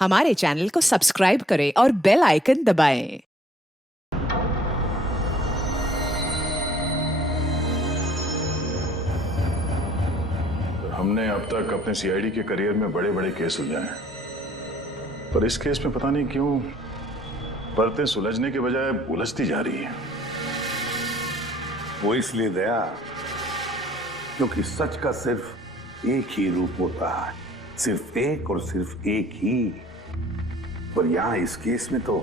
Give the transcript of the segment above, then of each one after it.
हमारे चैनल को सब्सक्राइब करें और बेल आइकन दबाएं। हमने अब तक अपने सीआईडी के करियर में बड़े बड़े केस सुलझाए हैं, पर इस केस में पता नहीं क्यों परतें सुलझने के बजाय उलझती जा रही है। वो इसलिए दया क्योंकि सच का सिर्फ एक ही रूप होता है, सिर्फ एक और सिर्फ एक ही। पर यहां इस केस में तो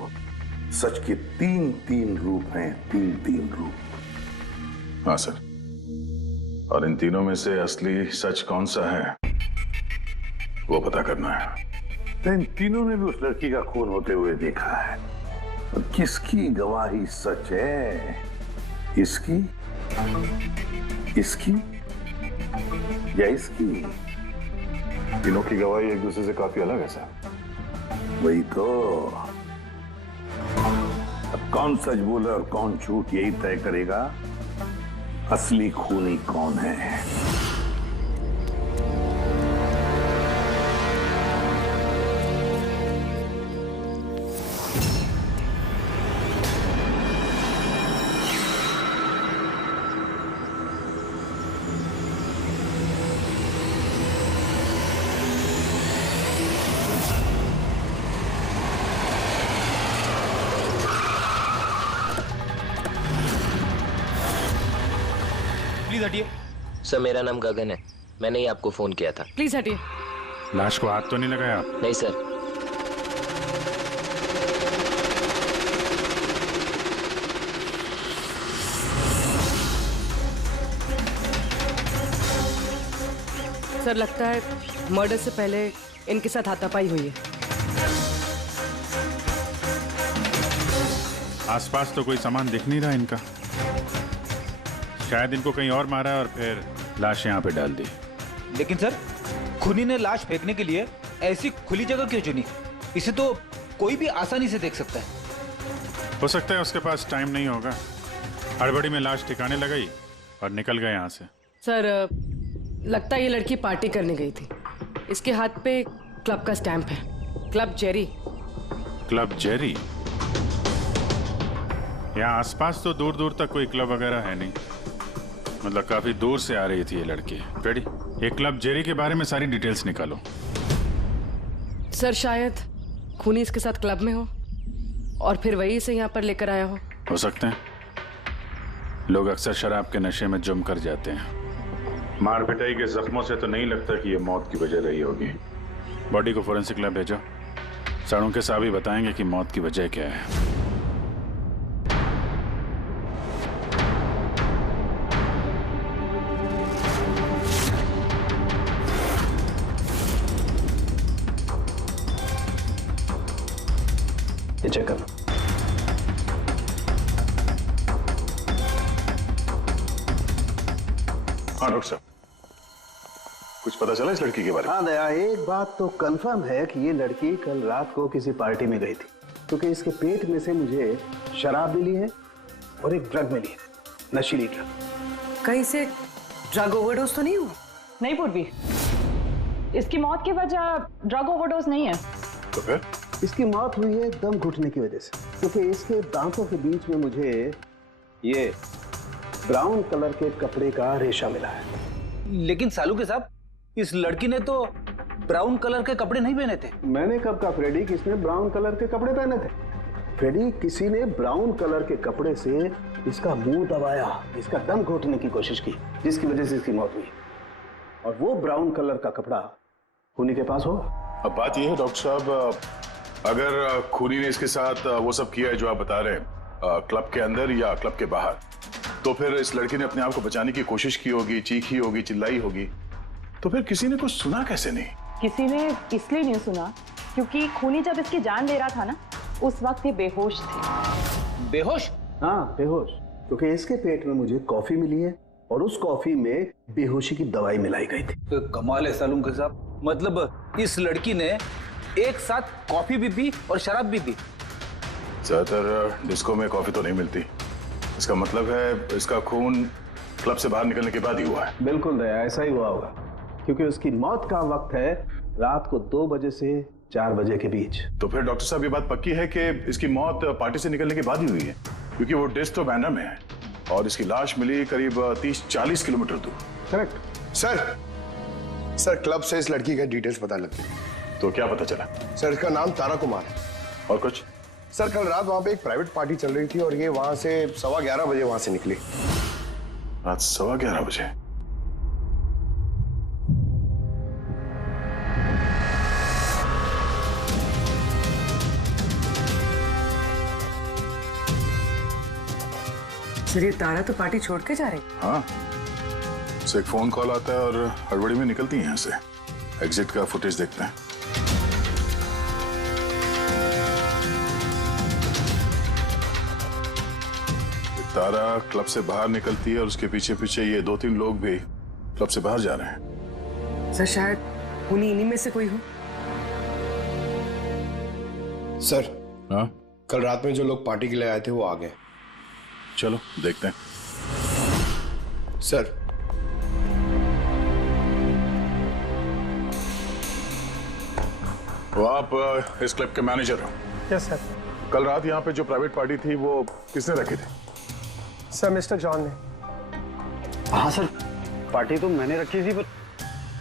सच के तीन तीन रूप हैं, तीन तीन रूप। हाँ सर, और इन तीनों में से असली सच कौन सा है वो पता करना है। तो इन तीनों ने भी उस लड़की का खून होते हुए देखा है, और किसकी गवाही सच है? इसकी, इसकी या इसकी? तीनों की गवाही एक दूसरे से काफी अलग है सर। वही तो। अब कौन सच बोले और कौन झूठ, यही तय करेगा असली खूनी कौन है। प्लीज हटिए। सर मेरा नाम गगन है, मैंने ही आपको फोन किया था। प्लीज हटिए। लाश को हाथ तो नहीं लगाया आप? नहीं सर। सर लगता है मर्डर से पहले इनके साथ हाथापाई हुई है। आसपास तो कोई सामान दिख नहीं रहा इनका, शायद इनको कहीं और मारा है और फिर लाश यहाँ पे डाल दी। लेकिन सर, खूनी ने लाश फेंकने के लिए ऐसी खुली जगह क्यों चुनी? इसे तो कोई भी आसानी से देख सकता है। हो सकता है उसके पास टाइम नहीं होगा, हड़बड़ी में लाश ठिकाने लगाई और निकल गए यहाँ से। सर लगता है ये लड़की पार्टी करने गई थी। इसके हाथ पे क्लब का स्टैंप है, क्लब जेरी। Club Jerry? यहाँ आसपास तो दूर दूर तक कोई क्लब वगैरह है नहीं, मतलब काफी दूर से आ रही थी ये लड़की। रेडी, एक क्लब जेरी के बारे में सारी डिटेल्स निकालो। सर शायद खूनी इसके साथ क्लब में हो और फिर वही इसे यहाँ पर लेकर आया हो सकते हैं। लोग अक्सर शराब के नशे में जुम कर जाते हैं। मार पिटाई के जख्मों से तो नहीं लगता कि ये मौत की वजह रही होगी। बॉडी को फोरेंसिक लैब भेजो, साड़ों के साहब ही बताएंगे कि मौत की वजह क्या है। ये चेक करना। हाँ डॉक्टर साहब, कुछ पता चला इस लड़की के बारे में? हाँ दया, एक बात तो कंफर्म है कि ये लड़की कल रात को किसी पार्टी में गई थी, क्योंकि इसके पेट में से मुझे शराब मिली है और एक ड्रग मिली है, नशीली ड्रग। कहीं से ड्रग ओवरडोज तो नहीं हुआ? नहीं पूर्वी, इसकी मौत की वजह ड्रग ओवरडोज नहीं है। तो फिर? इसकी मौत हुई है दम घुटने की वजह से, क्योंकि इसके दांतों के बीच में मुझे ये ब्राउन कलर के कपड़े का रेशा मिला है। लेकिन सालू के साहब, इस लड़की ने तो ब्राउन कलर के कपड़े नहीं पहने थे। मैंने कब कहा फ्रेडी किसने ब्राउन कलर के कपड़े पहने थे? फ्रेडी, किसी ने ब्राउन कलर के कपड़े से इसका मुंह दबाया, इसका दम घोटने की कोशिश की, जिसकी वजह से इसकी मौत हुई। और वो ब्राउन कलर का कपड़ा खूनी के पास होगा। अब बात यह है डॉक्टर साहब, अगर खूनी ने इसके साथ वो सब किया है जो आप बता रहे हैं, क्लब के अंदर या क्लब के बाहर, तो फिर इस लड़की ने अपने आप को बचाने की कोशिश की होगी, चीखी होगी, चिल्लाई होगी, तो फिर किसी ने कुछ सुना कैसे नहीं? किसी ने इसलिए नहीं सुना क्योंकि खूनी जब इसकी जान ले रहा था ना, उस वक्त ये बेहोश थे। बेहोश? हाँ बेहोश, क्योंकि इसके पेट में मुझे कॉफी मिली है और उस कॉफी में बेहोशी की दवाई मिलाई गई थी। तो कमाल है सालू के साहब, मतलब इस लड़की ने एक साथ कॉफी भी पी और शराब भी पी। ज्यादातर डिस्को में कॉफी तो नहीं मिलती, इसका मतलब है इसका खून क्लब से बाहर निकलने के बाद ही हुआ है। बिल्कुल दया, ऐसा ही हुआ होगा, क्योंकि उसकी मौत का वक्त है रात को 2 बजे से 4 बजे के बीच। तो फिर डॉक्टर साहब ये बात पक्की है कि इसकी मौत पार्टी से निकलने के बाद ही हुई है, क्योंकि वो डेस्क तो बैंड्रा में है और इसकी लाश मिली करीब 30-40 किलोमीटर दूर। करेक्ट। सर क्लब से इस लड़की के डिटेल्स पता लग गए। तो क्या पता चला? सर इसका नाम तारा कुमार है। और कुछ? सर कल रात वहां पे एक प्राइवेट पार्टी चल रही थी और ये वहां से 11:15 बजे वहां से निकली। रात 11:15 बजे? सर ये तारा तो पार्टी छोड़ के जा रही। हाँ, उसे एक फोन कॉल आता है और हड़बड़ी में निकलती है यहाँ से। एग्जिट का फुटेज देखते हैं। तारा क्लब से बाहर निकलती है और उसके पीछे पीछे ये 2-3 लोग भी क्लब से बाहर जा रहे हैं। सर शायद उन्हीं इन्हीं में से कोई हो। सर हाँ, कल रात में जो लोग पार्टी के लिए आए थे वो आ गए। चलो देखते हैं। सर तो आप इस क्लब के मैनेजर हो? Yes sir. कल रात यहाँ पे जो प्राइवेट पार्टी थी वो किसने रखी थी? सर मिस्टर जॉन ने। हाँ सर, पार्टी तो मैंने रखी थी,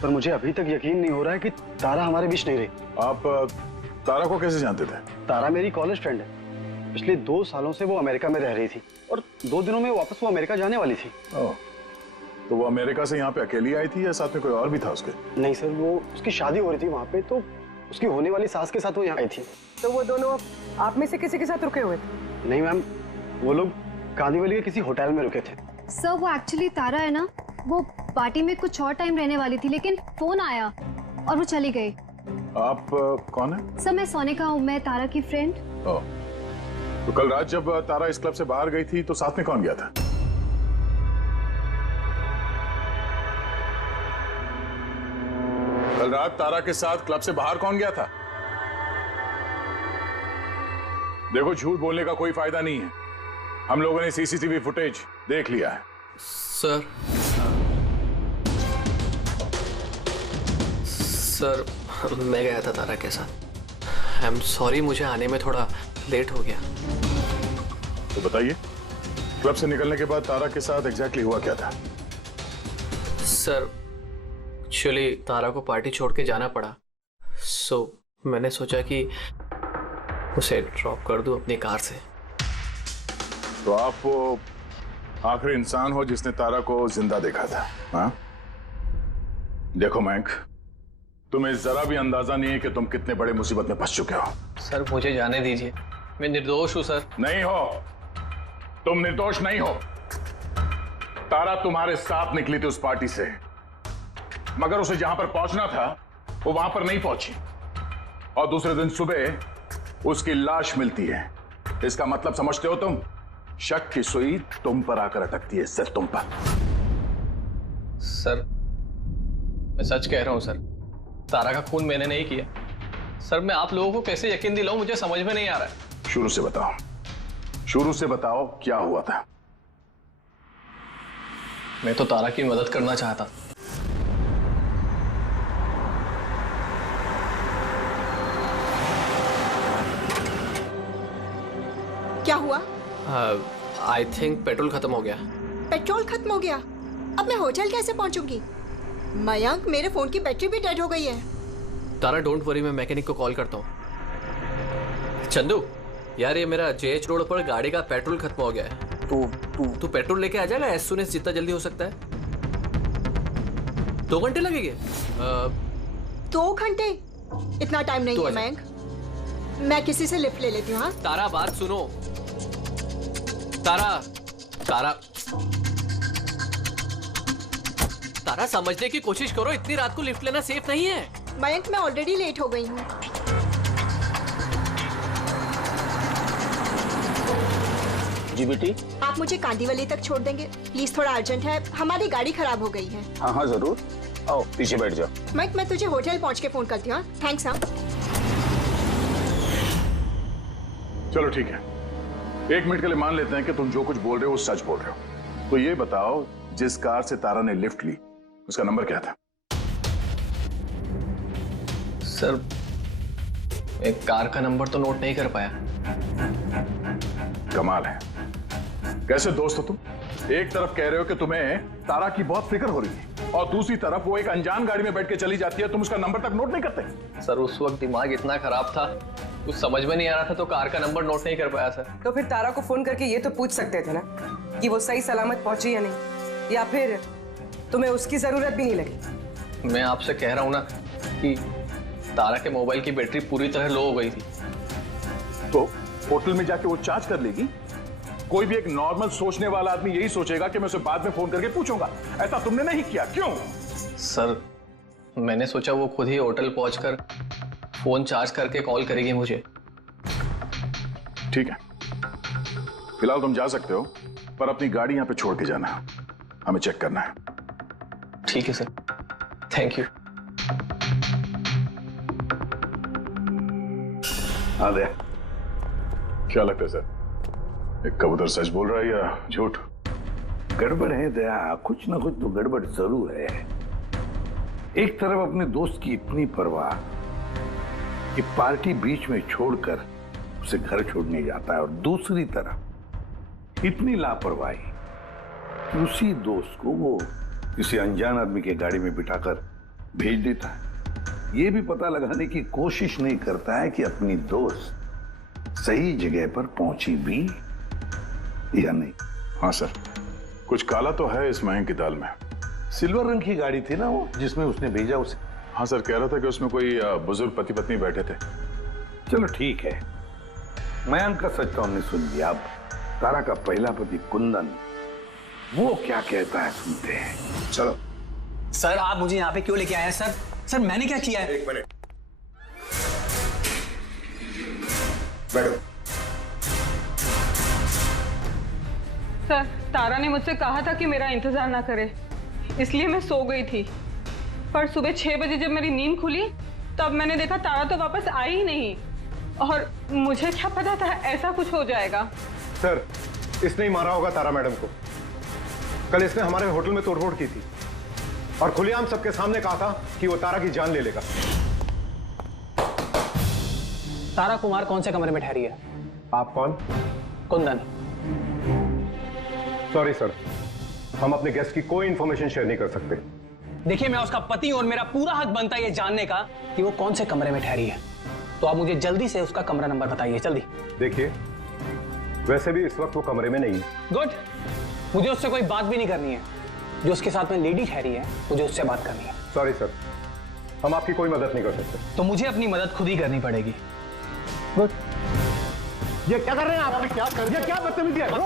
पर मुझे अभी तक यकीन नहीं हो रहा है कि तारा हमारे बीच नहीं रही। आप तारा को कैसे जानते थे? तारा मेरी कॉलेज फ्रेंड है। पिछले 2 सालों से वो अमेरिका में रह रही थी और 2 दिनों में वापस वो अमेरिका जाने वाली थी। ओह, तो वो अमेरिका से यहाँ पे अकेली आई थी या साथ में कोई और भी था उसके? नहीं सर, वो उसकी शादी हो रही थी वहाँ पे, तो उसकी होने वाली सास के साथ वो यहाँ आई थी। तो वो दोनों आप में से किसी के साथ रुके हुए थे? नहीं मैम, वो लोग कांदीवली के किसी होटल में रुके थे। सर वो एक्चुअली तारा है ना, वो पार्टी में कुछ और टाइम रहने वाली थी, लेकिन फोन आया और वो चली गई। आप कौन है? सर मैं सोनिका हूँ, मैं तारा की फ्रेंड। ओह, तो कल रात जब तारा इस क्लब से बाहर गई थी तो साथ में कौन गया था? कल रात तारा के साथ क्लब से बाहर कौन गया था? देखो, झूठ बोलने का कोई फायदा नहीं है। हम लोगों ने सीसीटीवी फुटेज देख लिया है। सर मैं गया था तारा के साथ। आई एम सॉरी, मुझे आने में थोड़ा लेट हो गया। तो बताइए, क्लब से निकलने के बाद तारा के साथ एग्जैक्टली हुआ क्या था? सर एक्चुअली तारा को पार्टी छोड़ के जाना पड़ा, सो मैंने सोचा कि उसे ड्रॉप कर दूं अपनी कार से। तो आप वो आखिरी इंसान हो जिसने तारा को जिंदा देखा था? हाँ? देखो मयंक, तुम्हें जरा भी अंदाजा नहीं है कि तुम कितने बड़े मुसीबत में फंस चुके हो। सर मुझे जाने दीजिए, मैं निर्दोष हूं सर। नहीं हो, तुम निर्दोष नहीं हो। तारा तुम्हारे साथ निकली थी उस पार्टी से, मगर उसे जहां पर पहुंचना था वो वहां पर नहीं पहुंची और दूसरे दिन सुबह उसकी लाश मिलती है। इसका मतलब समझते हो तुम? शक की सुई तुम पर आकर अटकती है, सिर्फ तुम पर। सर मैं सच कह रहा हूं सर, तारा का खून मैंने नहीं किया। सर मैं आप लोगों को कैसे यकीन दिलाऊं, मुझे समझ में नहीं आ रहा है। शुरू से बताओ, शुरू से बताओ क्या हुआ था? मैं तो तारा की मदद करना चाहता। क्या हुआ? आई थिंक पेट्रोल खत्म हो गया। पेट्रोल खत्म हो गया? अब मैं होटल कैसे पहुंचूंगी? मयंक, मेरे फोन की बैटरी भी डेड हो गई है। तारा डोंट वरी, मैं मैकेनिक को कॉल करता हूँ। चंदू यार, ये मेरा जेएच रोड पर गाड़ी का पेट्रोल खत्म हो गया है। तू पेट्रोल लेके आ जाएगा एज सून एज जितना जल्दी हो सकता है। 2 घंटे लगेंगे? 2 घंटे? इतना टाइम नहीं है मयंक, मैं किसी से लिफ्ट ले लेती हूँ। हाँ तारा बात सुनो। तारा तारा तारा समझने की कोशिश करो, इतनी रात को लिफ्ट लेना सेफ नहीं है। मयंक मैं ऑलरेडी लेट हो गई हूँ। जी बेटी, आप मुझे कांदीवली तक छोड़ देंगे प्लीज? थोड़ा अर्जेंट है, हमारी गाड़ी खराब हो गई है। हाँ हाँ जरूर, आओ पीछे बैठ जाओ। मयंक मैं तुझे होटल पहुँच के फोन करती हूँ। थैंक्स। हाँ चलो ठीक है, 1 मिनट के लिए मान लेते हैं कि तुम जो कुछ बोल रहे हो वो सच बोल रहे हो। तो ये बताओ, जिस कार से तारा ने लिफ्ट ली उसका नंबर क्या था? सर एक कार का नंबर तो नोट नहीं कर पाया। कमाल है, कैसे दोस्त हो तुम? एक तरफ कह रहे हो कि तुम्हें तारा की बहुत फिक्र हो रही है और दूसरी तरफ वो एक अनजान गाड़ी में बैठ के चली जाती है, तुम उसका नंबर तक नोट नहीं करते। सर उस वक्त दिमाग इतना खराब था, कुछ समझ में नहीं आ रहा था तो कार का नंबर नोट नहीं कर पाया सर। तो फिर तारा को फोन करके ये तो पूछ सकते थे ना कि वो सही सलामत पहुंची या नहीं, या फिर तुम्हें उसकी जरूरत भी नहीं लगी। मैं आपसे कह रहा हूँ ना कि तारा के मोबाइल की बैटरी पूरी तरह लो हो गई थी। तो होटल में जाके वो चार्ज कर लेगी। कोई भी एक नॉर्मल सोचने वाला आदमी यही सोचेगा कि मैं उसे बाद में फोन करके पूछूंगा। ऐसा तुमने नहीं किया, क्यों? सर मैंने सोचा वो खुद ही होटल पहुंचकर फोन चार्ज करके कॉल करेगी मुझे। ठीक है, फिलहाल तुम जा सकते हो, पर अपनी गाड़ी यहां पे छोड़ के जाना, हमें चेक करना है। ठीक है सर, थैंक यू। दया, क्या लगता है सर, एक कबूतर सच बोल रहा है या झूठ? गड़बड़ है दया, कुछ ना कुछ तो गड़बड़ जरूर है। एक तरफ अपने दोस्त की इतनी परवाह कि पार्टी बीच में छोड़कर उसे घर छोड़ने जाता है, और दूसरी तरफ इतनी लापरवाही कि उसी दोस्त को वो किसी अनजान आदमी के गाड़ी में बिठाकर भेज देता है। ये भी पता लगाने की कोशिश नहीं करता है कि अपनी दोस्त सही जगह पर पहुंची भी या नहीं। हाँ सर, कुछ काला तो है इस मयंक की दाल में। सिल्वर रंग की गाड़ी थी ना वो जिसमें उसने भेजा उसे। हाँ सर, कह रहा था कि उसमें कोई बुजुर्ग पति पत्नी बैठे थे। चलो ठीक है, मयंक का सच तो हमने सुन लिया। अब तारा का पहला पति कुंदन, वो क्या कहता है सुनते हैं। चलो। सर आप मुझे यहाँ पे क्यों लेके आए हैं सर? सर मैंने क्या किया है? एक मिनट बैठो। सर तारा ने मुझसे कहा था कि मेरा इंतजार ना करे, इसलिए मैं सो गई थी। पर सुबह 6 बजे जब मेरी नींद खुली तब मैंने देखा तारा तो वापस आई ही नहीं, और मुझे क्या पता था ऐसा कुछ हो जाएगा। सर इसने ही मारा होगा तारा मैडम को। कल इसने हमारे होटल में तोड़फोड़ की थी और खुलेआम सबके सामने कहा था कि वो तारा की जान ले लेगा। तारा कुमार कौन से कमरे में ठहरी है? आप कौन? कुंदन। सॉरी सर, हम अपने गेस्ट की कोई इंफॉर्मेशन शेयर नहीं कर सकते। देखिए मैं उसका पति और मेरा पूरा हक बनता है ये जानने का कि वो कौन से कमरे में ठहरी है। तो आप मुझे जल्दी से उसका कमरा नंबर बताइए, जल्दी। देखिए वैसे भी इस वक्त वो कमरे में नहीं है। गुड, मुझे उससे कोई बात भी नहीं करनी है। जो उसके साथ में लेडी ठहरी है मुझे उससे बात करनी है। सॉरी सर, हम आपकी कोई मदद नहीं कर सकते। तो मुझे अपनी मदद खुद ही करनी पड़ेगी। गुड। ये क्या कर रहे हैं आप? क्या कर रहे हैं? ये क्या बदतमीजी है? छोड़ो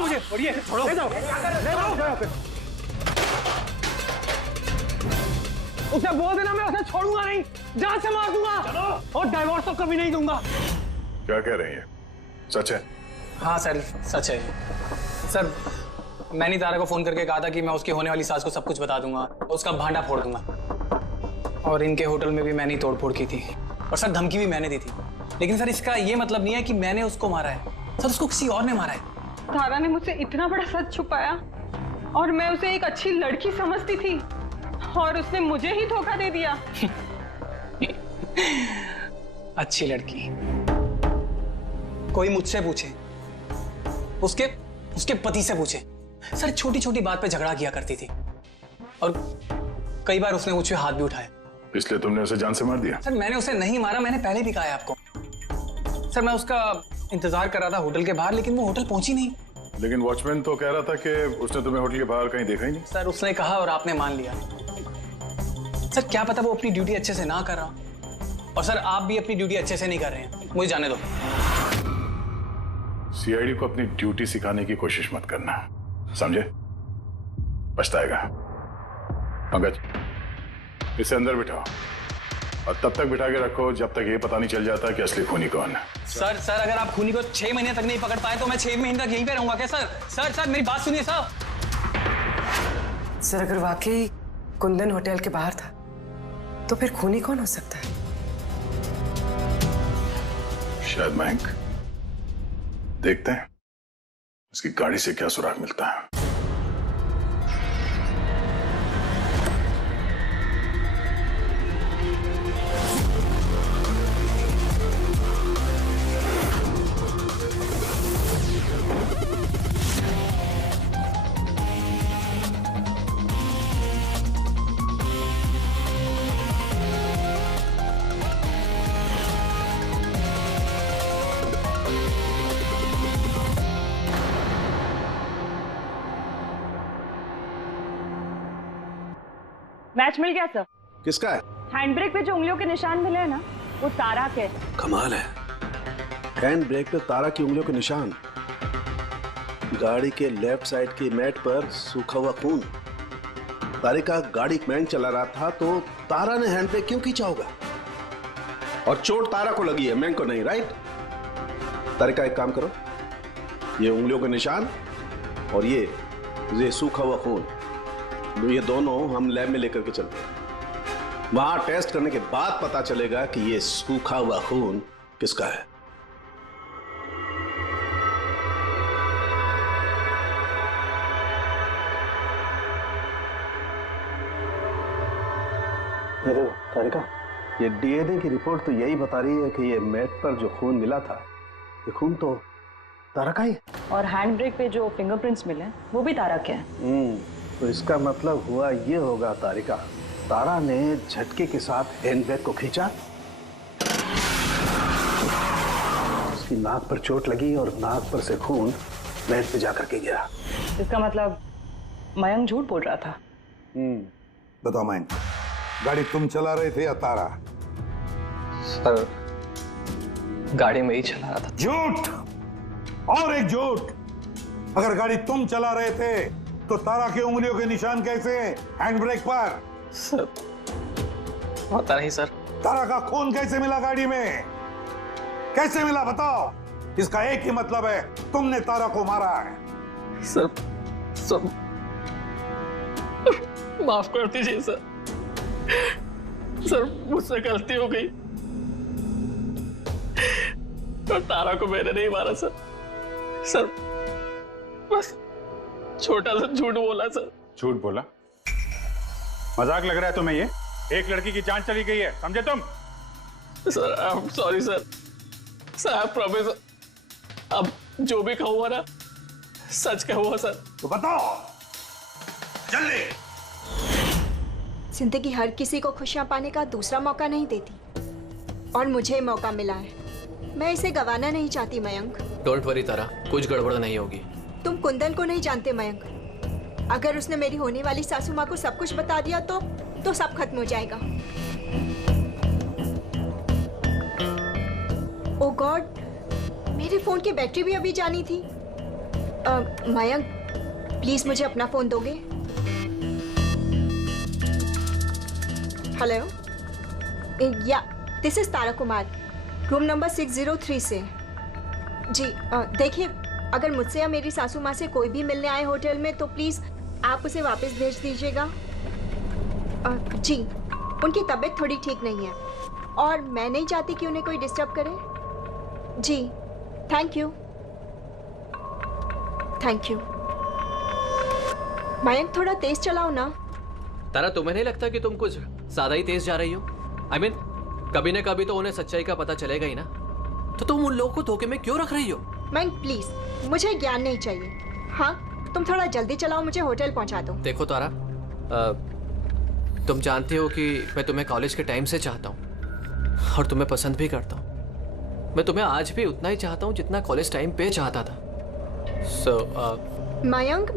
मुझे, छोड़ो। ले जाओ। उसे बोल देना मैं उसे छोड़ूंगा नहीं, जान से मार दूंगा और डाइवोर्स तो कभी नहीं दूंगा। क्या कह रही है, सच है? हाँ सर सच है। सर मैंने तारा को फोन करके कहा था कि मैं उसकी होने वाली सास को सब कुछ बता दूंगा, उसका भांडा फोड़ दूंगा। और इनके होटल में भी मैंने ही तोड़फोड़ की थी, और सर धमकी भी मैंने दी थी। लेकिन सर इसका ये मतलब नहीं है कि मैंने उसको मारा है, सर उसको किसी और ने मारा है। तारा ने मुझसे इतना बड़ा सच छुपाया और मैं उसे एक अच्छी लड़की समझती थी और उसने मुझे ही धोखा दे दिया। अच्छी लड़की? कोई मुझसे पूछे, उसके पति से पूछे। सर छोटी छोटी बात पे झगड़ा किया करती थी और कई बार उसने मुझे हाथ भी उठाया। इसलिए तुमने उसे जान से मार दिया? सर मैंने उसे नहीं मारा, मैंने पहले भी कहा है आपको। सर मैं उसका इंतजार कर रहा था होटल के बाहर, लेकिन वो होटल पहुंची नहीं। लेकिन वॉचमैन तो कह रहा था कि उसने तुम्हें होटल के बाहर कहीं देखा ही नहीं। सर उसने कहा और आपने मान लिया। सर क्या पता वो अपनी ड्यूटी अच्छे से ना कर रहा, और सर आप भी अपनी ड्यूटी अच्छे से नहीं कर रहे हैं। मुझे जाने दो। सीआईडी को अपनी ड्यूटी सिखाने की कोशिश मत करना, समझे? पछताएगा। पंकज इसे अंदर बिठाओ और तब तक बिठा के रखो जब तक ये पता नहीं चल जाता कि असली खूनी कौन है। सर अगर आप खूनी को 6 महीने तक नहीं पकड़ पाए तो मैं 6 महीने तक यहीं पे रहूंगा क्या? सर मेरी बात सुनिए सर। सर अगर वाकई कुंदन होटल के बाहर था तो फिर खूनी कौन हो सकता है? शायद मयंक। देखते हैं उसकी गाड़ी से क्या सुराग मिलता है। मैच मिल गया सर। किसका है? हैंड ब्रेक पे जो उंगलियों के निशान मिले हैं ना, वो तारा के। कमाल है, हैंड ब्रेक पे तारा की उंगलियों के निशान, गाड़ी के लेफ्ट साइड की मैट पर सूखा हुआ खून। तारिका गाड़ी मैन चला रहा था तो तारा ने हैंड ब्रेक क्यों खींचा होगा? और चोट तारा को लगी है, मैन को नहीं, राइट? तारिका एक काम करो, ये उंगलियों के निशान और ये सूखा हुआ खून, ये दोनों हम लैब में लेकर के चलते हैं। वहां टेस्ट करने के बाद पता चलेगा कि ये सूखा हुआ खून किसका है। देखो तारिका, ये डीएनए की रिपोर्ट तो यही बता रही है कि ये मैट पर जो खून मिला था, ये खून तो तारा का ही। और हैंड ब्रेक पे जो फिंगरप्रिंट्स मिले वो भी तारा के हैं। तो इसका मतलब हुआ ये होगा तारिका, तारा ने झटके के साथ हैंड ब्रेक को खींचा, उसकी नाक पर चोट लगी और नाक पर से खून मैट पे जाकर के गिरा। इसका मतलब मयंक झूठ बोल रहा था। बताओ मयंक, गाड़ी तुम चला रहे थे या तारा? सर, गाड़ी में ही चला रहा था। झूठ और एक झूठ। अगर गाड़ी तुम चला रहे थे तो तारा के उंगलियों के निशान कैसे हैंड ब्रेक पर? सर, पता नहीं सर। तारा का खून कैसे मिला गाड़ी में? कैसे मिला बताओ? इसका एक ही मतलब है, तुमने तारा को मारा है। सर, माफ कर दीजिए सर। सर, मुझसे गलती हो गई और तारा को मैंने नहीं मारा सर। सर, बस छोटा सा झूठ बोला सर। झूठ बोला? मजाक लग रहा है तुम्हें? ये एक लड़की की जान चली गई है, समझे तुम? Sir, I am sorry sir. Sir, I promise, अब जो भी कहूँगा ना सच कहूँगा सर। तो बताओ जल्दी। जिंदगी हर किसी को खुशियां पाने का दूसरा मौका नहीं देती, और मुझे मौका मिला है। मैं इसे गंवाना नहीं चाहती मयंक। डोंट वरी तारा, कुछ गड़बड़ नहीं होगी। तुम कुंदन को नहीं जानते मयंक। अगर उसने मेरी होने वाली सासू माँ को सब कुछ बता दिया तो सब खत्म हो जाएगा। ओ गॉड, मेरे फोन की बैटरी भी अभी जानी थी। मयंक, प्लीज मुझे अपना फोन दोगे? हेलो, या this is Tara Kumar, room number 603 से। जी देखिए, अगर मुझसे या मेरी सासू माँ से कोई भी मिलने आए होटल में तो प्लीज आप उसे वापस भेज दीजिएगा। जी, उनकी तबीयत थोड़ी ठीक नहीं है और मैं नहीं चाहती कि उन्हें कोई डिस्टर्ब करे। जी, thank you. Thank you. Mayank, थोड़ा तेज चलाओ ना। तारा, तुम्हें नहीं लगता कि तुम कुछ ज्यादा ही तेज जा रही हो? I mean, कभी ना कभी तो उन्हें सच्चाई का पता चलेगा ही ना, तो तुम उन लोगों को धोखे में क्यों रख रही हो? मयंक प्लीज, मुझे ज्ञान नहीं चाहिए। हाँ, तुम थोड़ा जल्दी चलाओ, मुझे होटल पहुंचा दो। देखो तारा, तुम जानती हो कि मैं तुम्हें कॉलेज के टाइम से चाहता हूँ और तुम्हें पसंद भी करता हूँ। मैं तुम्हें आज भी उतना ही चाहता हूँ जितना कॉलेज टाइम पे चाहता था। मयंक,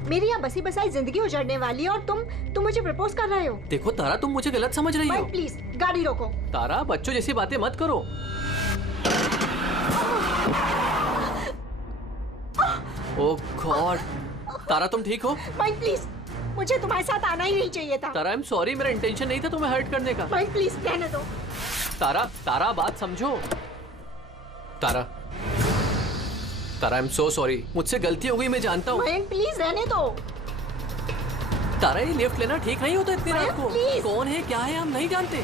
मेरी यहाँ बसी बसाई जिंदगी उजड़ने वाली है और तुम मुझे प्रपोज कर रहे हो। देखो तारा, तुम मुझे गलत समझ रही हो। प्लीज गाड़ी रोको। तारा, बच्चों जैसी बातें मत करो। ओह गॉड, तारा तुम ठीक हो? माइक प्लीज, मुझे तुम्हारे साथ आना ही नहीं चाहिए था। तारा, आई एम सॉरी, मेरा इंटेंशन नहीं था तुम्हें हर्ट करने का। माइक प्लीज रहने दो। तारा बात समझो। तारा, आई एम सो सॉरी, मुझसे गलती हो गई, मैं जानता हूँ। मयंक प्लीज रहने दो। तारा, ये लिफ्ट लेना ठीक नहीं होता इतनी रात को। कौन है, क्या है, हम नहीं जानते।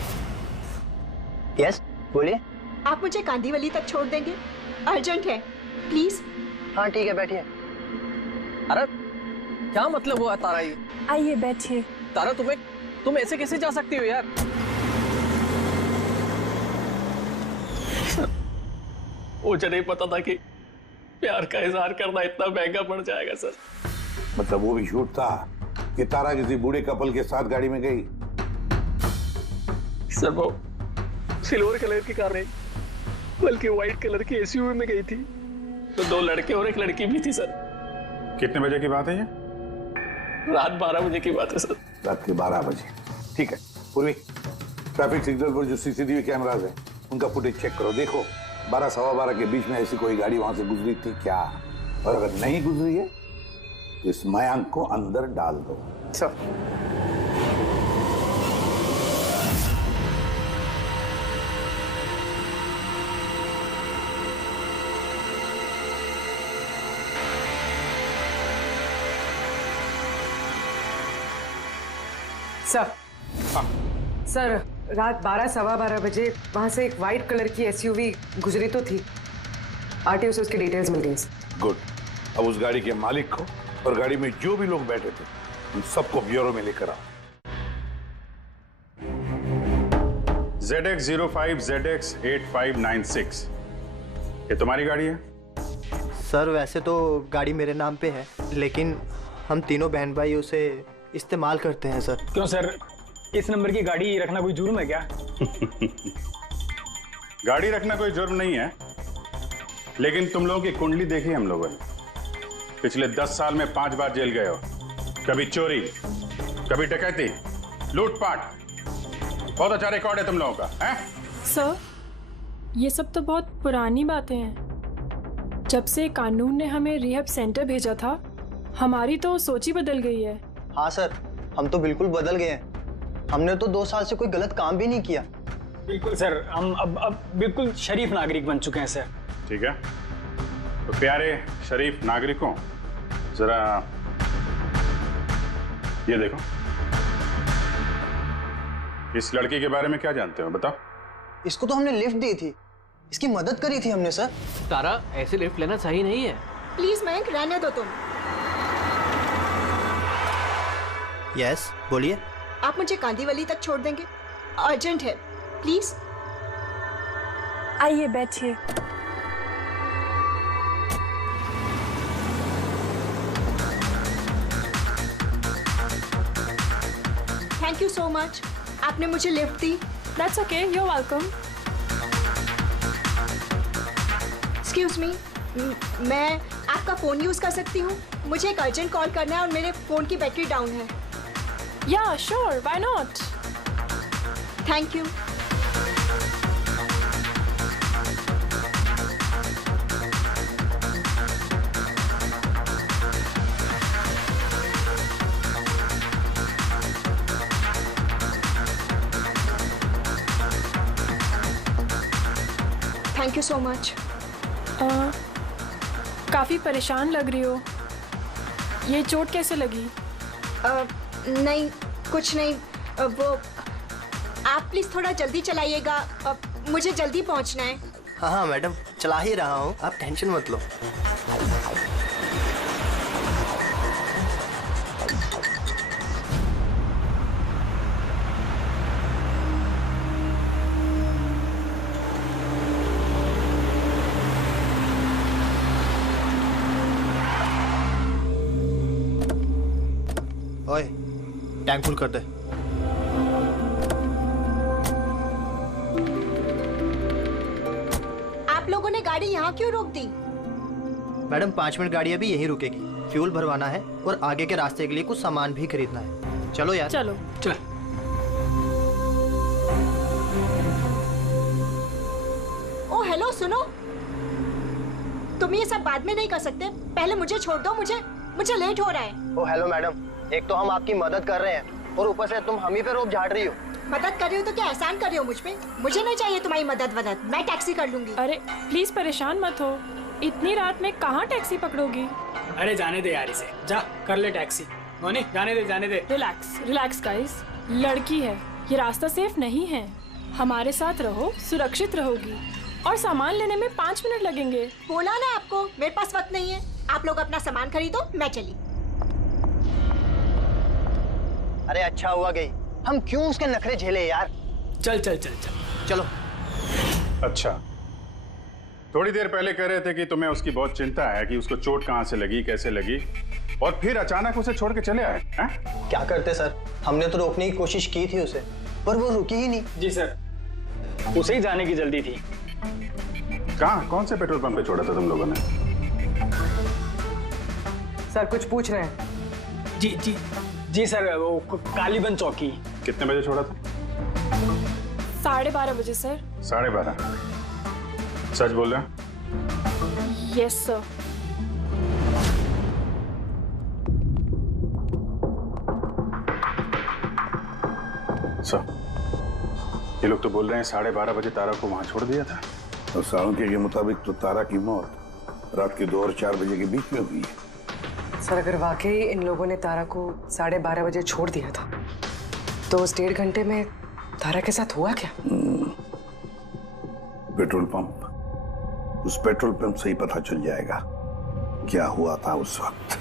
यस, बोलिए। आप मुझे कांदीवली तक छोड़ देंगे? अर्जेंट है, प्लीज। हाँ ठीक है, बैठिए। अरे क्या मतलब हुआ तारा? ये आइए बैठिए। तारा, तुम ऐसे कैसे जा सकती हो यार? मुझे नहीं पता था कि प्यार का इजहार करना इतना महंगा पड़ जाएगा सर। मतलब वो भी झूठ था कि तारा किसी बूढ़े कपल के साथ गाड़ी में गई? सर, वो सिल्वर कलर की कार नहीं बल्कि व्हाइट कलर की एसयूवी में गई थी। तो 2 लड़के और 1 लड़की भी थी सर। कितने बजे की बात है ये? रात 12 बजे की बात है सर। रात के 12 बजे। ठीक है पूर्वी, ट्रैफिक सिग्नल पर जो सीसीटीवी कैमराज हैं उनका फुटेज चेक करो। देखो 12 सवा 12 के बीच में ऐसी कोई गाड़ी वहां से गुजरी थी क्या, और अगर नहीं गुजरी है तो इस मयांक को अंदर डाल दो। सर सर रात 12 सवा 12 बजे वहां से एक वाइट कलर की एसयूवी गुजरी तो थी। आरटीओ से उसकी डिटेल्स मिल गई। गुड। अब उस गाड़ी के मालिक को और गाड़ी में जो भी लोग बैठे थे उन सबको ब्यूरो में लेकर आओ। ZX05 ZX8596 ये तुम्हारी गाड़ी है? सर वैसे तो गाड़ी मेरे नाम पे है, लेकिन हम तीनों बहन भाई उसे इस्तेमाल करते हैं सर। क्यों सर, इस नंबर की गाड़ी रखना कोई जुर्म है क्या? गाड़ी रखना कोई जुर्म नहीं है, लेकिन तुम लोगों की कुंडली देखी हम लोगों ने। पिछले 10 साल में 5 बार जेल गए हो। कभी चोरी, कभी डकैती, लूटपाट। बहुत अच्छा रिकॉर्ड है तुम लोगों का, हैं? सर ये सब तो बहुत पुरानी बातें हैं। जब से कानून ने हमें रिहैब सेंटर भेजा था, हमारी तो सोच ही बदल गई है। हाँ सर, हम तो बिल्कुल बदल गए हैं। हमने तो 2 साल से कोई गलत काम भी नहीं किया। बिल्कुल सर, हम अब बिल्कुल शरीफ नागरिक बन चुके हैं सर। ठीक है, तो प्यारे शरीफ नागरिकों, जरा ये देखो, इस लड़की के बारे में क्या जानते हो बताओ? इसको तो हमने लिफ्ट दी थी, इसकी मदद करी थी हमने सर। तारा, ऐसे लिफ्ट लेना सही नहीं है। प्लीज मयंक रहने दो तुम। यस बोलिए। आप मुझे कांदीवली तक छोड़ देंगे? अर्जेंट है प्लीज। आइए बैठिए। थैंक यू सो मच, आपने मुझे लिफ्ट दी। That's okay, you are welcome. Excuse me, मैं आपका फोन यूज कर सकती हूँ? मुझे एक अर्जेंट कॉल करना है और मेरे फोन की बैटरी डाउन है। या sure, why not. Thank you. Thank you so much. काफी परेशान लग रही हो, ये चोट कैसे लगी? नहीं कुछ नहीं, वो आप प्लीज थोड़ा जल्दी चलाइएगा, मुझे जल्दी पहुंचना है। हाँ हाँ मैडम, चला ही रहा हूँ, आप टेंशन मत लो। ओए, टैंक फुल कर दे। आप लोगों ने गाड़ी यहाँ क्यों रोक दी? मैडम 5 मिनट गाड़ी अभी यहीं रुकेगी, फ्यूल भरवाना है और आगे के रास्ते के लिए कुछ सामान भी खरीदना है। चलो यार। चलो चल। ओ हेलो, सुनो, तुम ये सब बाद में नहीं कर सकते, पहले मुझे छोड़ दो, मुझे लेट हो रहा है। ओ हेलो मैडम, एक तो हम आपकी मदद कर रहे हैं और ऊपर से तुम हम ही पे रोक झाड़ रही हो। मदद कर रही हो तो क्या एहसान कर रही हो मुझ पे? मुझे नहीं चाहिए तुम्हारी मदद, मैं टैक्सी कर लूंगी। अरे प्लीज परेशान मत हो, इतनी रात में कहाँ टैक्सी पकड़ोगी? अरे जाने दे यार इसे, जा कर ले टैक्सी। मोनी जाने दे। रिलैक्स गाइस, लड़की है, ये रास्ता सेफ नहीं है। हमारे साथ रहो, सुरक्षित रहोगी, और सामान लेने में 5 मिनट लगेंगे। बोला ना आपको, मेरे पास वक्त नहीं है। आप लोग अपना सामान खरीदो, मैं चली। अरे अच्छा हुआ गई, हम क्यों उसके नखरे झेले यार। चल चलो। अच्छा, थोड़ी देर पहले कह रहे थे कि तुम्हें उसकी बहुत चिंता है कि उसको चोट कहाँ से लगी, कैसे लगी, और फिर अचानक उसे छोड़ के चले आए हैं? क्या करते सर, हमने तो रोकने की कोशिश की थी उसे, पर वो रुकी ही नहीं। जी सर, उसे ही जाने की जल्दी थी। कहाँ, कौन से पेट्रोल पंप पे छोड़ा था तुम लोगों ने? सर कुछ पूछ रहे हैं। जी सर, वो कालीबंद चौकी। कितने बजे छोड़ा था? 12:30 बजे सर। 12:30? सच बोल रहे हैं? Yes sir. सर, ये लोग तो बोल रहे हैं 12:30 बजे तारा को वहां छोड़ दिया था। और साळुंखे के मुताबिक तो तारा की मौत रात के 2 और 4 बजे के बीच में हुई है। सर, अगर वाकई इन लोगों ने तारा को 12:30 बजे छोड़ दिया था तो उस 1.5 घंटे में तारा के साथ हुआ क्या? पेट्रोल पंप, उस पेट्रोल पंप से ही पता चल जाएगा क्या हुआ था उस वक्त।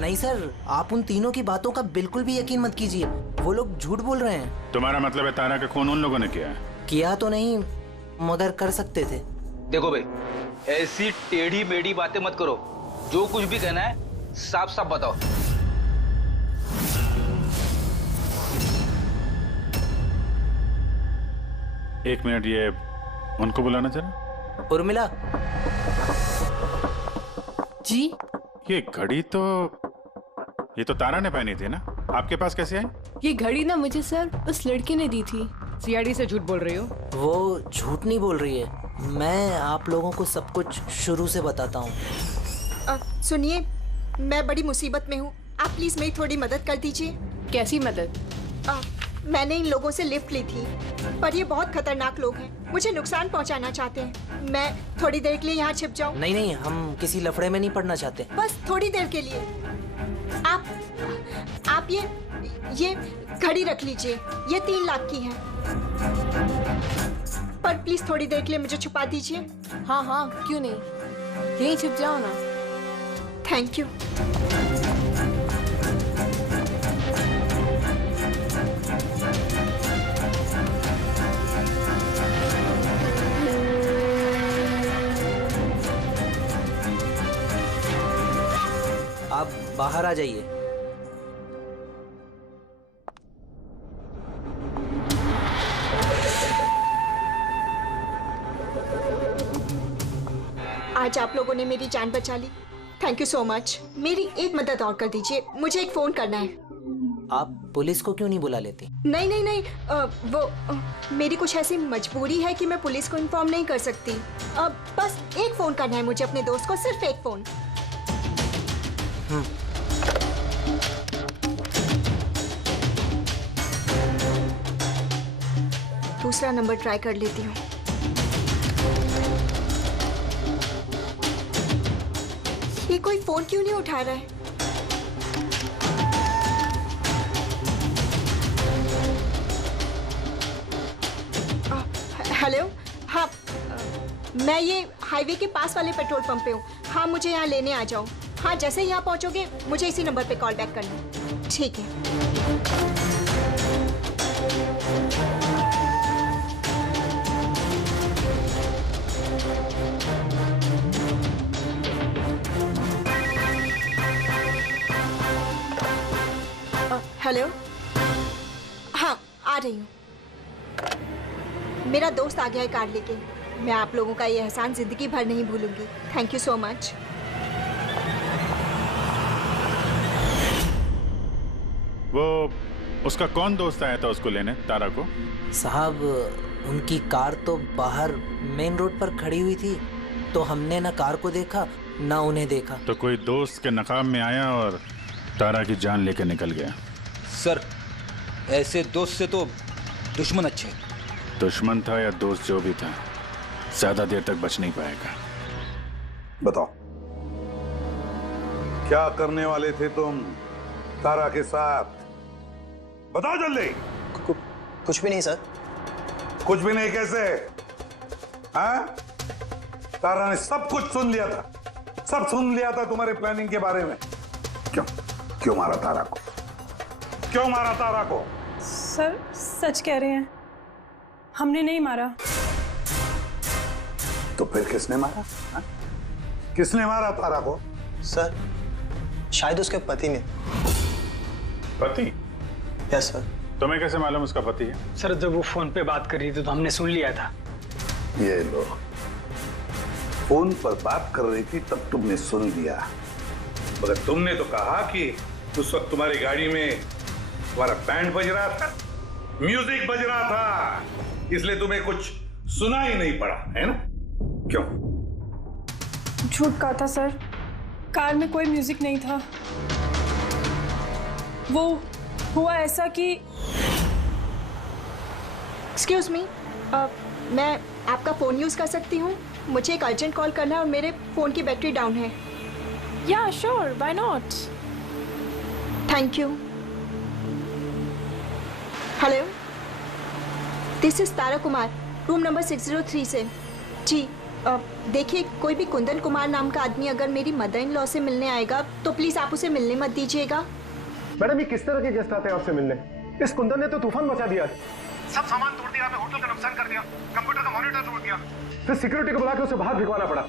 नहीं सर, आप उन तीनों की बातों का बिल्कुल भी यकीन मत कीजिए। वो लोग झूठ बोल रहे हैं। तुम्हारा मतलब है तारा का खून उन लोगों ने किया है? किया तो नहीं, मगर कर सकते थे। देखो भाई, ऐसी टेढ़ी मेढ़ी बातें मत करो। जो कुछ भी कहना है साफ साफ बताओ। एक मिनट, ये उनको बुलाना जरा। उर्मिला जी। ये घड़ी तो तारा ने पहनी थी ना, आपके पास कैसे आई? ये घड़ी ना मुझे सर उस लड़की ने दी थी। सीआईडी से झूठ बोल रही हो? वो झूठ नहीं बोल रही है। मैं आप लोगों को सब कुछ शुरू से बताता हूँ। सुनिए, मैं बड़ी मुसीबत में हूँ, आप प्लीज मेरी थोड़ी मदद कर दीजिए। कैसी मदद? मैंने इन लोगों से लिफ्ट ली थी, पर ये बहुत खतरनाक लोग हैं, मुझे नुकसान पहुंचाना चाहते हैं। मैं थोड़ी देर के लिए यहाँ छिप जाऊँ? नहीं नहीं, हम किसी लफड़े में नहीं पड़ना चाहते। बस थोड़ी देर के लिए। आप ये घड़ी रख लीजिए, ये 3 लाख की है, पर प्लीज थोड़ी देर के लिए मुझे छुपा दीजिए। हाँ हाँ, क्यों नहीं, यहीं छिप जाओ ना। Thank you. आप बाहर आ जाइए। आज आप लोगों ने मेरी जान बचा ली, थैंक यू सो मच। मेरी एक मदद और कर दीजिए, मुझे एक फोन करना है। आप पुलिस को क्यों नहीं बुला लेती? नहीं नहीं नहीं, मेरी कुछ ऐसी मजबूरी है कि मैं पुलिस को इन्फॉर्म नहीं कर सकती। बस एक फोन करना है मुझे अपने दोस्त को, सिर्फ एक फोन। दूसरा नंबर ट्राई कर लेती हूँ। ये कोई फोन क्यों नहीं उठा रहा है? हेलो, हाँ, मैं ये हाईवे के पास वाले पेट्रोल पंप पे हूँ। हाँ, मुझे यहाँ लेने आ जाओ। हाँ, जैसे ही यहाँ पहुँचोगे मुझे इसी नंबर पे कॉल बैक करना। ठीक है। हेलो, हाँ, आ रही हूँ। मेरा दोस्त आ गया है कार लेके। मैं आप लोगों का ये एहसान जिंदगी भर नहीं भूलूंगी। Thank you so much. वो उसका कौन दोस्त आया था उसको लेने, तारा को? साहब, उनकी कार तो बाहर मेन रोड पर खड़ी हुई थी, तो हमने ना कार को देखा ना उन्हें देखा। तो कोई दोस्त के नकाब में आया और तारा की जान लेकर निकल गया। सर, ऐसे दोस्त से तो दुश्मन अच्छे। दुश्मन था या दोस्त, जो भी था, ज्यादा देर तक बच नहीं पाएगा। बताओ, क्या करने वाले थे तुम तारा के साथ? बताओ जल्दी। कुछ भी नहीं सर। कुछ भी नहीं कैसे? हाँ? तारा ने सब कुछ सुन लिया था, सब सुन लिया था तुम्हारे प्लानिंग के बारे में। क्यों मारा तारा को? क्यों मारा तारा को? सर, सच कह रहे हैं, हमने नहीं मारा। तो फिर किसने मारा? हा? किसने मारा तारा को? सर, शायद उसके पति ने। पति? Yes sir. तुम्हें कैसे मालूम उसका पति है? सर जब वो फोन पे बात कर रही थी तो हमने सुन लिया था। ये लो, फोन पर बात कर रही थी तब तुमने सुन लिया, मगर तुमने तो कहा कि उस वक्त तुम्हारी गाड़ी में तुम्हारा बैंड बज रहा था, म्यूजिक बज रहा था, इसलिए तुम्हें कुछ सुना ही नहीं पड़ा, है ना? क्यों? झूठ कहा था सर, कार में कोई म्यूजिक नहीं था। वो हुआ ऐसा कि एक्सक्यूज मी, मैं आपका फ़ोन यूज़ कर सकती हूँ? मुझे एक अर्जेंट कॉल करना है और मेरे फ़ोन की बैटरी डाउन है। या sure, why not. Thank you. Hello, this is Tara Kumar, room number 603 से। जी देखिए, कोई भी कुंदन कुमार नाम का आदमी अगर मेरी मदर इन लॉ से मिलने आएगा तो प्लीज़ आप उसे मिलने मत दीजिएगा। मैडम, ये किस तरह के गेस्ट आते हैं आपसे मिलने? इस कुंदन ने तो तूफान मचा दिया, सब सामान तोड़ दिया, होटल का नुकसान कर दिया, कंप्यूटर का मॉनिटर तोड़ दिया, फिर सिक्योरिटी को बुला के उसे बाहर भिगवाना पड़ा।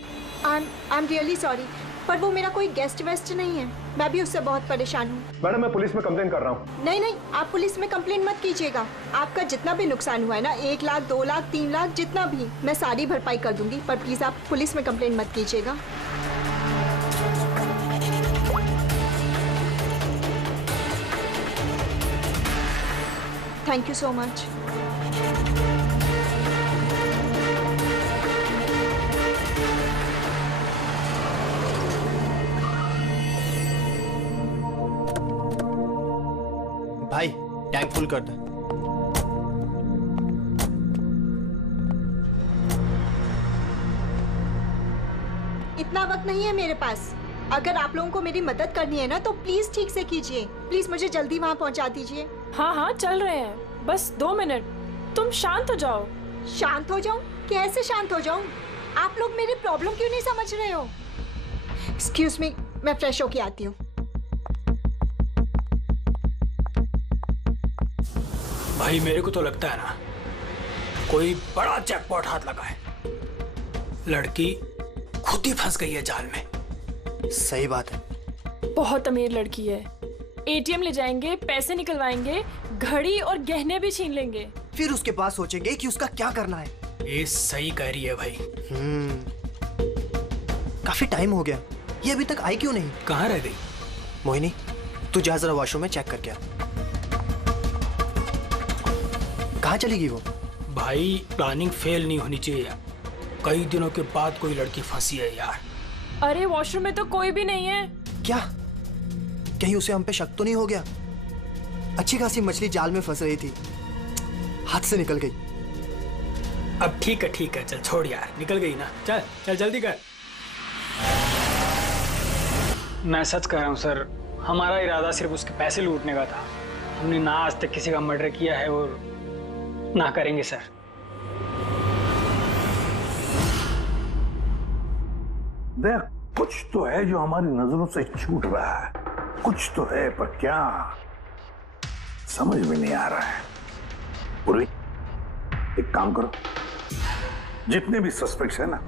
आई एम रियली सॉरी, पर वो मेरा कोई गेस्ट वेस्ट नहीं है, मैं भी उससे बहुत परेशान हूँ। मैडम, मैं पुलिस में कंप्लेन कर रहा हूँ। नहीं नहीं, आप पुलिस में कंप्लेन मत कीजिएगा। आपका जितना भी नुकसान हुआ है ना, 1 लाख 2 लाख 3 लाख जितना भी, मैं सारी भरपाई कर दूंगी, पर प्लीज आप पुलिस में कंप्लेन मत कीजिएगा। Thank you so much. भाई टैंक फुल कर दे। इतना वक्त नहीं है मेरे पास। अगर आप लोगों को मेरी मदद करनी है ना तो प्लीज ठीक से कीजिए। प्लीज मुझे जल्दी वहाँ पहुँचा दीजिए। हाँ हाँ चल रहे हैं, बस 2 मिनट। तुम शांत हो जाओ। शांत हो जाऊं? कैसे शांत हो जाऊं? आप लोग मेरी प्रॉब्लम क्यों नहीं समझ रहे हो? एक्सक्यूज मी, मैं फ्रेश होके आती हूँ। भाई मेरे को तो लगता है ना कोई बड़ा जैकपॉट हाथ लगा है। लड़की खुद ही फंस गई है जाल में। सही बात है। बहुत अमीर लड़की है। एटीएम ले जाएंगे, पैसे निकलवाएंगे, घड़ी और गहने भी छीन लेंगे। फिर उसके पास सोचेंगे कि उसका क्या करना है। ये सही कह रही है भाई। काफी टाइम हो गया, ये अभी तक आई क्यों नहीं? कहाँ रह गई? मोहिनी, तू जा जरा वॉशरूम में चेक करके आ। कहाँ चली गई वो? भाई प्लानिंग फेल नहीं होनी चाहिए। कई दिनों के बाद कोई लड़की फंसी है यार। अरे वॉशरूम में तो कोई भी नहीं है। क्या? कहीं उसे हम पे शक तो नहीं हो गया? अच्छी खासी मछली जाल में फंस रही थी, हाथ से निकल गई। अब ठीक है, चल छोड़ यार, निकल गई ना। चल चल जल्दी कर। मैं सच कह रहा हूँ सर, हमारा इरादा सिर्फ उसके पैसे लूटने का था। हमने ना आज तक किसी का मर्डर किया है और ना करेंगे सर। देख, कुछ तो है जो हमारी नजरों से छूट रहा है, कुछ तो है, पर क्या समझ में नहीं आ रहा है। उर्वी, एक काम करो, जितने भी सस्पेक्ट्स हैं ना,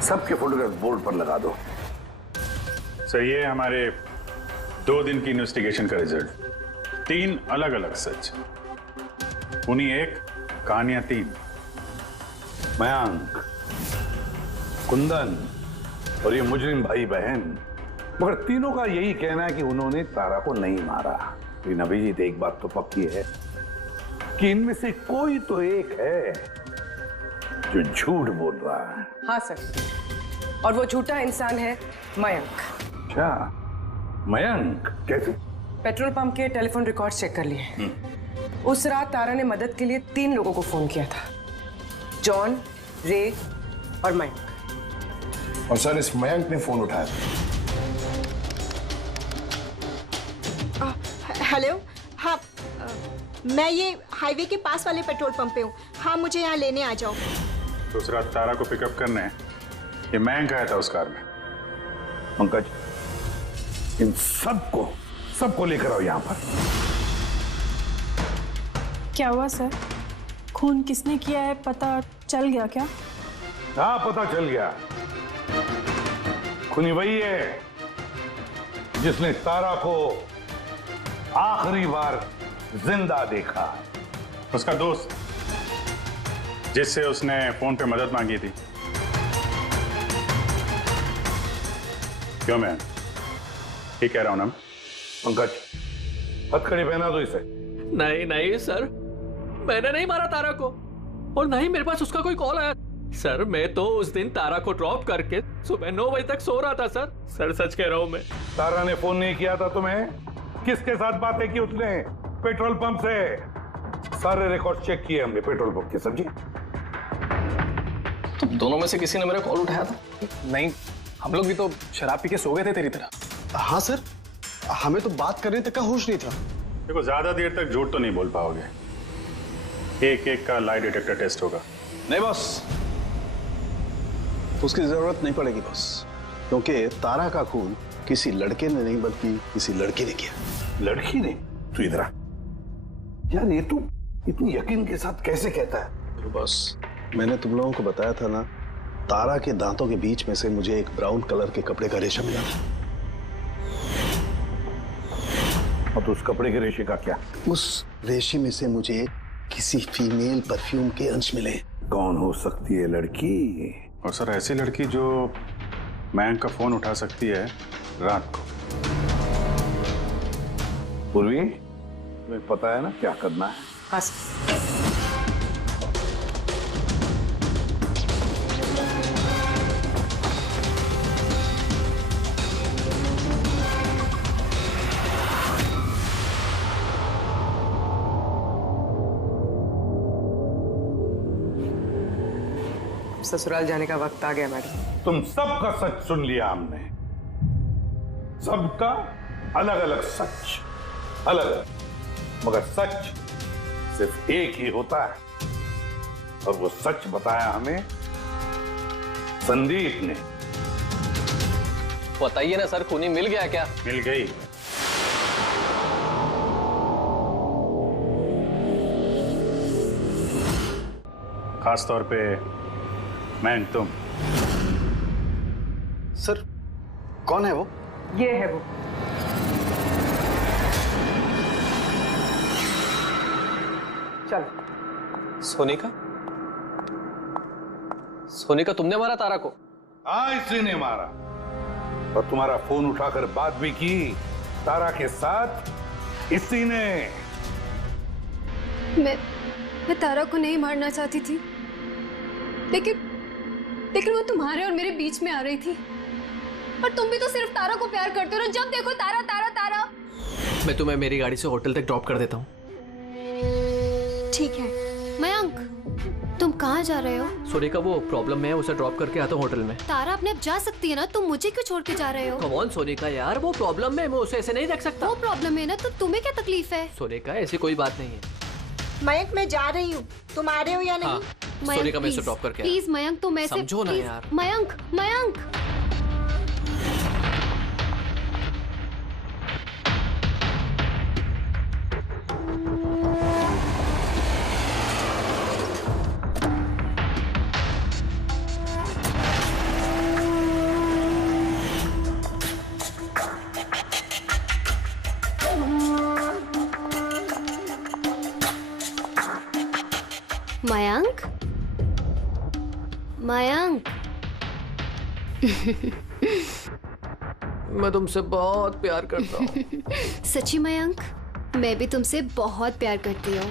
सबके फोटोग्राफ बोर्ड पर लगा दो। सर, ये हमारे 2 दिन की इन्वेस्टिगेशन का रिजल्ट। 3 अलग अलग सच, उन्हीं 1, कहानियां 3। मयंक, कुंदन और ये मुजरिम भाई बहन, मगर तीनों का यही कहना है कि उन्होंने तारा को नहीं मारा। लेकिन अभिजीत, एक बात तो पक्की है कि इनमें से कोई तो एक है जो झूठ बोल रहा है। हाँ सर, और वो झूठा इंसान है मयंक। अच्छा, मयंक कैसे? पेट्रोल पंप के टेलीफोन रिकॉर्ड चेक कर लिए। उस रात तारा ने मदद के लिए 3 लोगों को फोन किया था, जॉन, रे और मयंक। और सर, इस मयंक ने फोन उठाया। हेलो, हाँ, मैं ये हाईवे के पास वाले पेट्रोल पंप पे हूँ। हाँ, मुझे यहाँ लेने आ जाओ। दूसरा तारा को पिकअप करने ये मयंक आया था उस कार में। पंकज, इन सबको लेकर आओ यहाँ पर। क्या हुआ सर? खून किसने किया है पता चल गया क्या? हाँ, पता चल गया। खूनी वही है जिसने तारा को आखिरी बार जिंदा देखा। उसका दोस्त जिससे उसने फोन पे मदद मांगी थी। क्यों मैं ठीक कह रहा हूं ना? पंकज, हथकड़ी पहना दो इसे। नहीं नहीं सर, मैंने नहीं मारा तारा को, और नहीं मेरे पास उसका कोई कॉल आया। सर मैं तो उस दिन तारा को ड्रॉप करके सुबह 9 बजे तक सो रहा था सर। सर सच कह रहा हूं मैं। तारा ने फोन नहीं किया था तुम्हें? किसके साथ बातें की उसने? पेट्रोल पंप से। सारे रिकॉर्ड चेक किए हमने पेट्रोल पंप के। समझे? तो दोनों में से किसी ने मेरा कॉल उठाया था? नहीं, हम लोग भी तो शराब पी के सो गए थे तेरी तरह। हाँ सर, हमें तो बात करने तक का होश नहीं था। देखो ज्यादा देर तक झूठ तो नहीं बोल पाओगे। एक एक का लाई डिटेक्टर टेस्ट होगा। नहीं बॉस, उसकी जरूरत नहीं पड़ेगी बॉस, क्योंकि तारा का खून किसी लड़के ने नहीं बल्कि किसी लड़की ने किया। लड़की ने? तू इधर आ यार, ये तू इतनी यकीन के साथ कैसे कहता है? बॉस, मैंने तुम लोगों को बताया था ना, तारा के दांतों के बीच में से मुझे एक ब्राउन कलर के कपड़े का रेशा मिला था। और तो उस कपड़े के रेशे का क्या? उस रेशे में से मुझे किसी फीमेल परफ्यूम के अंश मिले। कौन हो सकती है लड़की? और सर ऐसी लड़की जो मयंक का फोन उठा सकती है रात को। पूर्वी, तुम्हें पता है ना क्या करना है? हाँ। ससुराल जाने का वक्त आ गया मैडम। तुम सबका सच सुन लिया हमने। सबका अलग अलग सच, अलग अलग, मगर सच सिर्फ एक ही होता है, और वो सच बताया हमें संदीप ने। बताइए ना सर, खूनी मिल गया क्या? मिल गई। खास तौर पे मैं तुम। सर कौन है वो? ये है वो। चल। सोनिका? सोनिका तुमने मारा तारा को? हाँ, इसी ने मारा, और तुम्हारा फोन उठाकर बात भी की तारा के साथ इसी ने। मैं तारा को नहीं मारना चाहती थी, लेकिन वो तुम्हारे और मेरे बीच में आ रही थी। और तुम भी तो सिर्फ तारा को प्यार करते हो, जब देखो तारा तारा तारा। मैं तुम्हें मेरी गाड़ी से होटल तक ड्रॉप कर देता हूँ। ठीक है। मयंक, तुम कहाँ जा रहे हो? सोनिका वो प्रॉब्लम में है, उसे ड्रॉप करके आता हूँ होटल में। तारा अपने आप जा सकती है ना, तुम मुझे क्यों छोड़ के जा रहे हो? कम ऑन सोनिका यार, वो प्रॉब्लम में, मैं उसे ऐसे नहीं रख सकता। वो प्रॉब्लम है ना, तो तुम्हें क्या तकलीफ है? सोनिका ऐसी कोई बात नहीं है। मयंक मैं जा रही हूँ, तुम आ रहे हो या नहीं? हाँ, सोनिका मैं इसे ड्रॉप करके आया। प्लीज मयंक, तुम ऐसे समझो ना यार। मयंक मयंक मयंक मयंक मैं तुमसे बहुत प्यार करता हूँ। सच्ची मयंक, मैं भी तुमसे बहुत प्यार करती हूँ।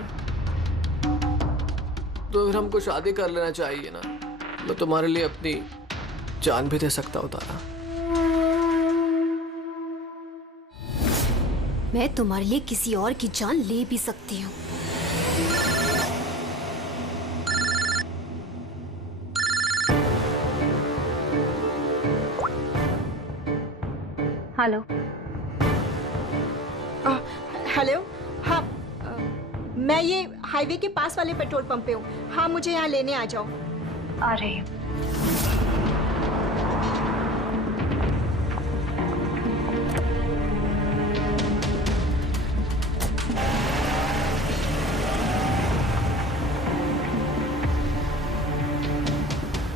तो फिर हमको शादी कर लेना चाहिए ना, मैं तुम्हारे लिए अपनी जान भी दे सकता हूँ तारा। मैं तुम्हारे लिए किसी और की जान ले भी सकती हूँ। हेलो। हेलो। हाँ, मैं ये हाईवे के पास वाले पेट्रोल पंप पे हूँ। हाँ, मुझे यहाँ लेने आ जाओ। आ रही हूँ।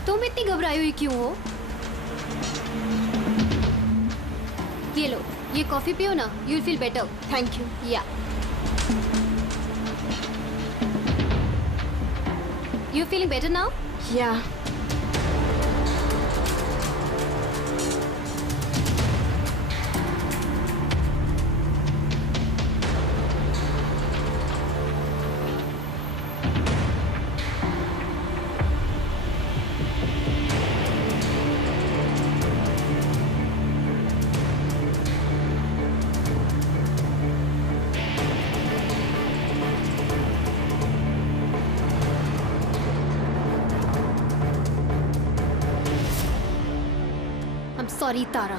तुम इतनी घबराई हुई क्यों हो? ये लो, ये कॉफी पियो ना, you'll feel better. Thank you. Yeah. You feeling better now? Yeah. Sorry Tara,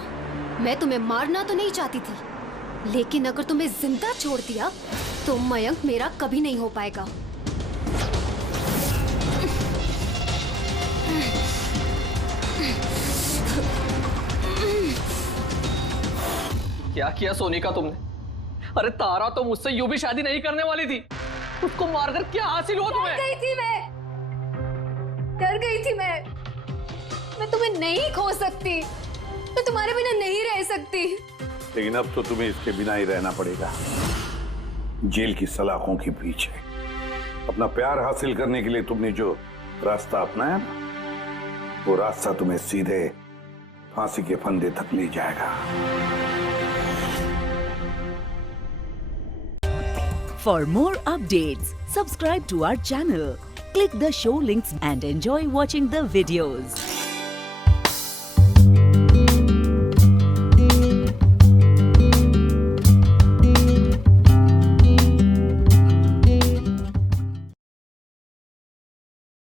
मैं तुम्हें मारना तो नहीं चाहती थी, लेकिन अगर तुम्हें जिंदा छोड़ दिया तो मयंक मेरा कभी नहीं हो पाएगा। क्या किया सोनिका तुमने? अरे तारा तो मुझसे यूं भी शादी नहीं करने वाली थी, उसको मारकर क्या हासिल हुआ तुम्हें? डर गई थी मैं तुम्हें नहीं खो सकती, मैं तुम्हारे बिना नहीं रह सकती। लेकिन अब तो तुम्हें इसके बिना ही रहना पड़ेगा, जेल की सलाखों के पीछे। अपना प्यार हासिल करने के लिए तुमने जो रास्ता अपनाया ना, वो रास्ता तुम्हें सीधे फांसी के फंदे तक ले जाएगा। For more updates, subscribe to our channel, click the show links and enjoy watching the videos.